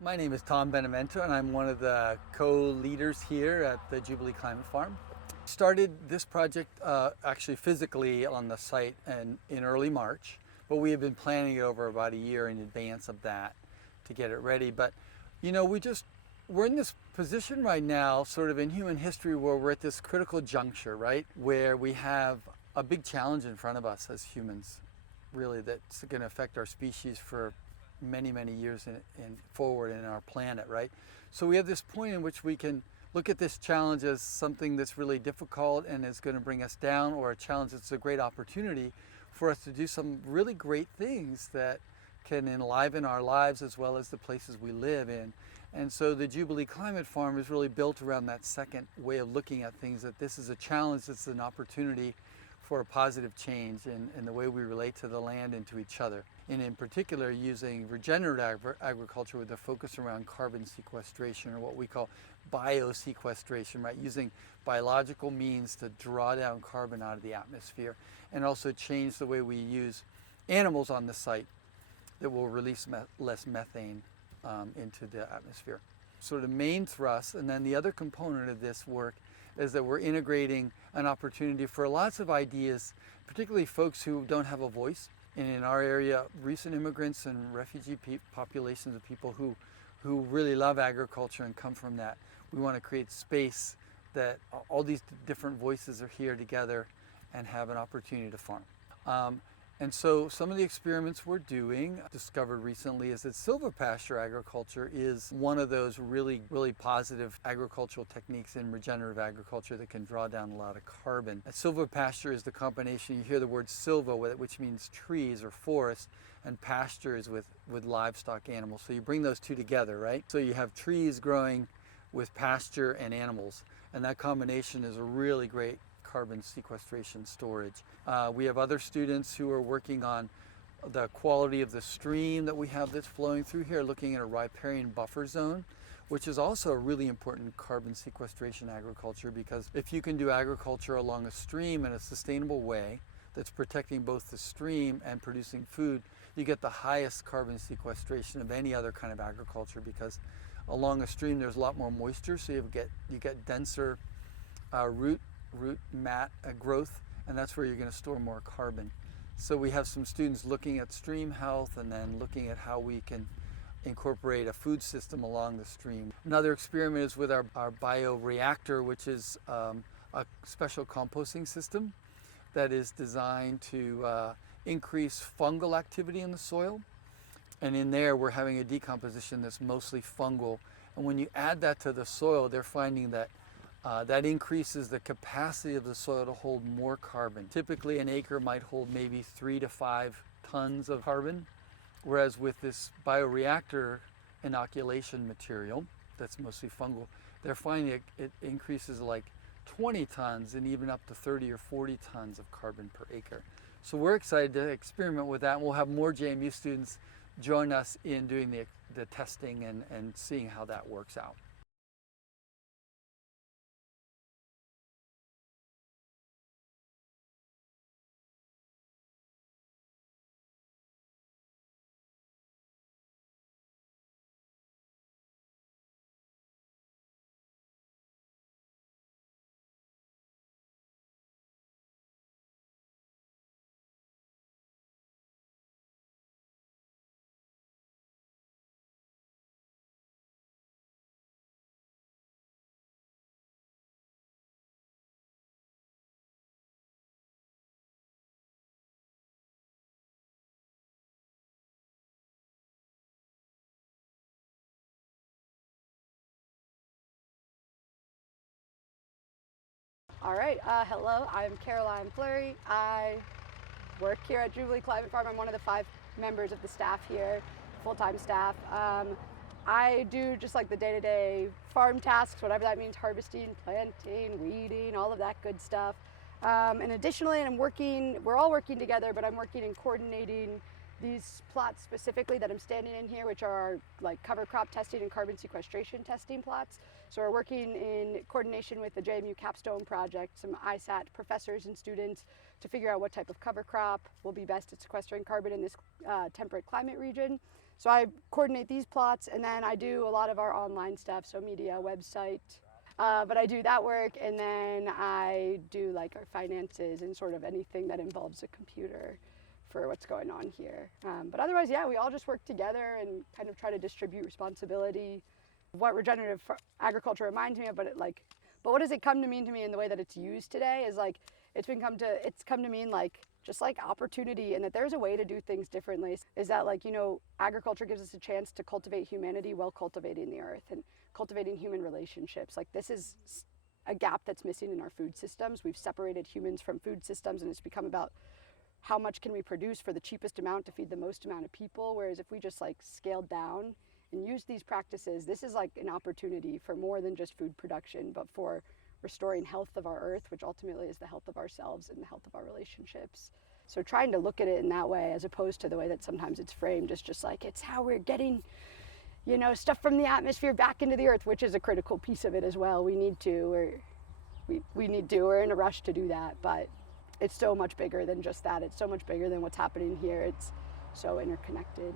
My name is Tom Benevento, and I'm one of the co-leaders here at the Jubilee Climate Farm. Started this project actually physically on the site in early March, but we have been planning it over about a year in advance of that to get it ready. But you know, we're in this position right now, sort of in human history, where we're at this critical juncture, right? Where we have a big challenge in front of us as humans, really, that's going to affect our species for many, many years forward in our planet, right? So we have this point in which we can look at this challenge as something that's really difficult and is going to bring us down, or a challenge that's a great opportunity for us to do some really great things that can enliven our lives as well as the places we live in. And so the Jubilee Climate Farm is really built around that second way of looking at things, that this is a challenge, it's an opportunity for a positive change in the way we relate to the land and to each other. And in particular, using regenerative agriculture with a focus around carbon sequestration, or what we call biosequestration, right? Using biological means to draw down carbon out of the atmosphere, and also change the way we use animals on the site that will release less methane into the atmosphere. So the main thrust, and then the other component of this work, is that we're integrating an opportunity for lots of ideas, particularly folks who don't have a voice. And in our area, recent immigrants and refugee populations of people who really love agriculture and come from that. We want to create space that all these different voices are here together and have an opportunity to farm. And so some of the experiments we're doing, discovered recently, is that silvopasture agriculture is one of those really, really positive agricultural techniques in regenerative agriculture that can draw down a lot of carbon. Silvopasture is the combination, you hear the word silva, which means trees or forest, and pasture is with livestock animals. So you bring those two together, right? So you have trees growing with pasture and animals, and that combination is a really great carbon sequestration storage. We have other students who are working on the quality of the stream that we have that's flowing through here, looking at a riparian buffer zone, which is also a really important carbon sequestration agriculture, because if you can do agriculture along a stream in a sustainable way that's protecting both the stream and producing food, you get the highest carbon sequestration of any other kind of agriculture, because along a stream there's a lot more moisture, so you get denser root mat growth, and that's where you're going to store more carbon. So we have some students looking at stream health, and then looking at how we can incorporate a food system along the stream. Another experiment is with our bioreactor, which is a special composting system that is designed to increase fungal activity in the soil. And in there we're having a decomposition that's mostly fungal. And when you add that to the soil, they're finding that that increases the capacity of the soil to hold more carbon. Typically an acre might hold maybe 3 to 5 tons of carbon, whereas with this bioreactor inoculation material that's mostly fungal, they're finding it increases like 20 tons and even up to 30 or 40 tons of carbon per acre. So we're excited to experiment with that, and we'll have more JMU students join us in doing the testing and seeing how that works out. All right, hello, I'm Caroline Fleury. I work here at Jubilee Climate Farm. I'm one of the 5 members of the staff here, full-time staff. I do just like the day-to-day farm tasks, whatever that means, harvesting, planting, weeding, all of that good stuff. And additionally, we're all working together, but I'm working in coordinating these plots specifically that I'm standing in here, which are like cover crop testing and carbon sequestration testing plots. So we're working in coordination with the JMU Capstone Project, some ISAT professors and students, to figure out what type of cover crop will be best at sequestering carbon in this temperate climate region. So I coordinate these plots, and then I do a lot of our online stuff, so media, website. But I do that work, and then I do like our finances and sort of anything that involves a computer for what's going on here. But otherwise, yeah, we all just work together and kind of try to distribute responsibility. What regenerative agriculture reminds me of, but what does it come to mean to me in the way that it's used today is like, it's come to mean like just like opportunity, and that there's a way to do things differently. Is that like, you know, agriculture gives us a chance to cultivate humanity while cultivating the earth and cultivating human relationships. Like, this is a gap that's missing in our food systems. We've separated humans from food systems, and it's become about how much can we produce for the cheapest amount to feed the most amount of people. Whereas if we just like scaled down and use these practices, this is like an opportunity for more than just food production, but for restoring health of our earth, which ultimately is the health of ourselves and the health of our relationships. So trying to look at it in that way, as opposed to the way that sometimes it's framed as just like, it's how we're getting, you know, stuff from the atmosphere back into the earth, which is a critical piece of it as well. We need to, we're in a rush to do that, but it's so much bigger than just that. It's so much bigger than what's happening here. It's so interconnected.